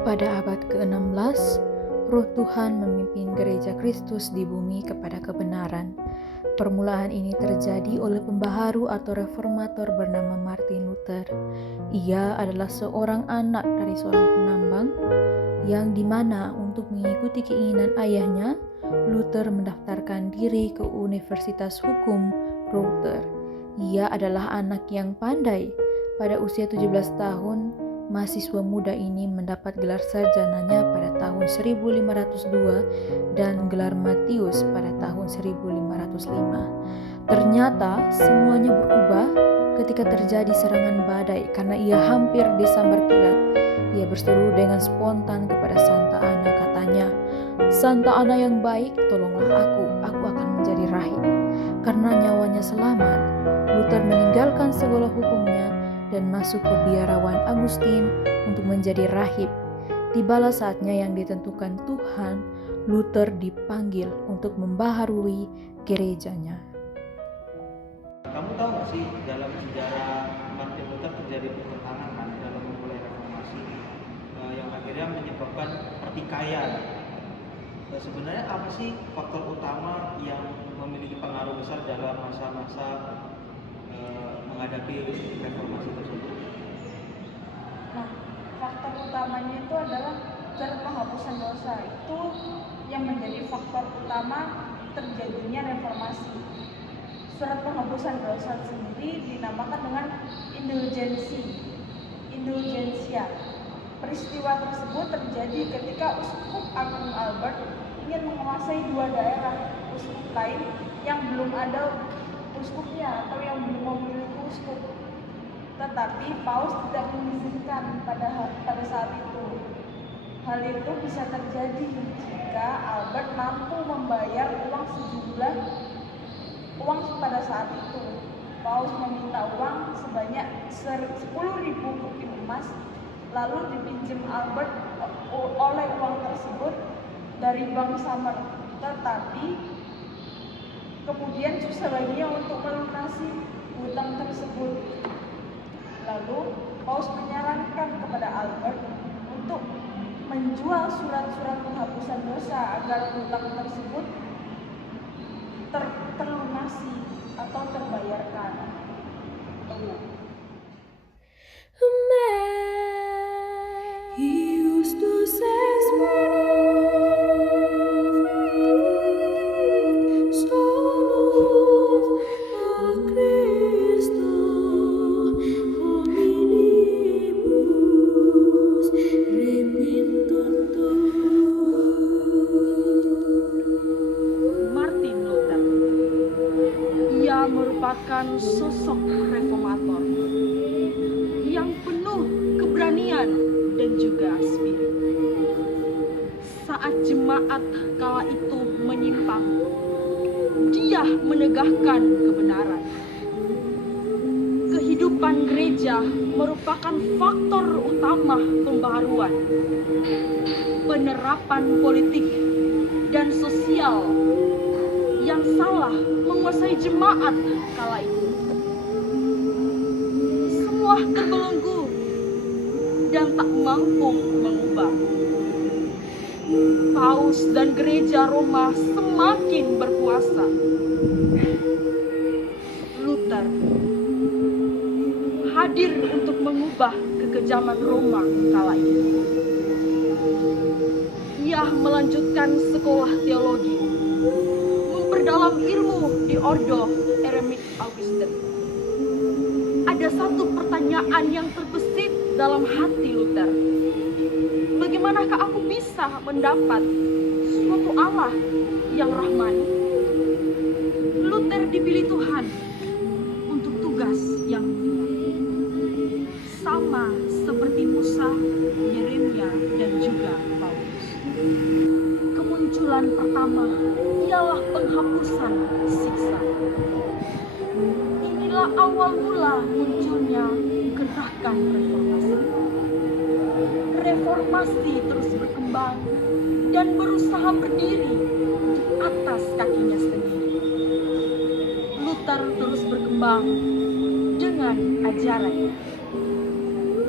Pada abad ke-16, Roh Tuhan memimpin Gereja Kristus di bumi kepada kebenaran. Permulaan ini terjadi oleh pembaharu atau reformator bernama Martin Luther. Ia adalah seorang anak dari seorang penambang yang dimana untuk mengikuti keinginan ayahnya, Luther mendaftarkan diri ke Universitas Hukum Luther. Ia adalah anak yang pandai. Pada usia 17 tahun, mahasiswa muda ini mendapat gelar sarjananya pada tahun 1502 dan gelar Matius pada tahun 1505. Ternyata semuanya berubah ketika terjadi serangan badai karena ia hampir disambar Pilat. Ia berseru dengan spontan kepada Santa Ana, katanya, "Santa Ana yang baik, tolonglah aku akan menjadi rahib." Karena nyawanya selamat, Luther meninggalkan sekolah hukumnya dan masuk ke biarawan Agustin untuk menjadi rahib. Tibalah saatnya yang ditentukan Tuhan, Luther dipanggil untuk membaharui gerejanya. Kamu tahu gak sih, dalam sejarah Martin Luther terjadi pertentangan kan dalam memulai reformasi yang akhirnya menyebabkan pertikaian. Sebenarnya apa sih faktor utama yang memiliki pengaruh besar dalam masa-masa menghadapi reformasi tersebut? Nah, faktor utamanya itu adalah surat penghapusan dosa. Itu yang menjadi faktor utama terjadinya reformasi. Surat penghapusan dosa sendiri dinamakan dengan indulgensia. Peristiwa tersebut terjadi ketika Uskup Agung Albert ingin menguasai dua daerah uskup lain yang belum ada uskupnya atau yang belum memiliki uskup. Tetapi Paus tidak mengizinkan pada saat itu. Hal itu bisa terjadi jika Albert mampu membayar sejumlah uang pada saat itu. Paus meminta uang sebanyak 10.000 keping emas, lalu dipinjam Albert oleh uang tersebut dari Bank Summer. Tetapi kemudian susah baginya untuk melunasi hutang tersebut. Lalu Paus menyarankan kepada Albert untuk menjual surat-surat penghapusan dosa agar hutang tersebut terlunasi atau terbayarkan. Merupakan sosok reformator yang penuh keberanian dan juga spirit. Saat jemaat kala itu menyimpang, dia menegakkan kebenaran. Kehidupan gereja merupakan faktor utama pembaharuan, penerapan politik dan sosial yang salah menguasai jemaat kala itu. Semua terbelenggu dan tak mampu mengubah. Paus dan gereja Roma semakin berkuasa. Luther hadir untuk mengubah kekejaman Roma kala itu. Ia melanjutkan sekolah teologi, dalam ilmu di Ordo Eremit Augustin. Ada satu pertanyaan yang terbesit dalam hati Luther. Bagaimanakah aku bisa mendapat suatu Allah yang rahmani? Luther dipilih Tuhan untuk tugas yang mulia, sama seperti Musa, Yeremia, dan juga Paulus. Kemunculan pertama ialah penghapusan siksa. Inilah awal mula munculnya gerakan reformasi. Reformasi terus berkembang dan berusaha berdiri di atas kakinya sendiri. Luther terus berkembang dengan ajarannya.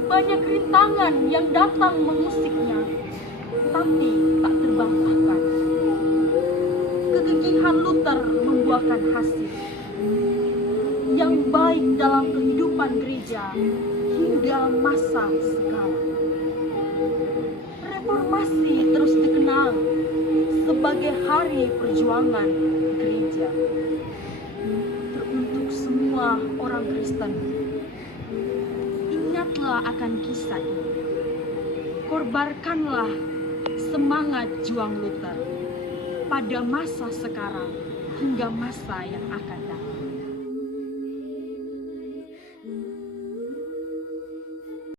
Banyak rintangan yang datang mengusiknya, tapi tak terbantahkan. Kegigihan Luther membuahkan hasil yang baik dalam kehidupan gereja hingga masa sekarang. Reformasi terus dikenal sebagai hari perjuangan gereja. Teruntuk semua orang Kristen, ingatlah akan kisah ini. Korbankanlah semangat juang Luther pada masa sekarang hingga masa yang akan datang.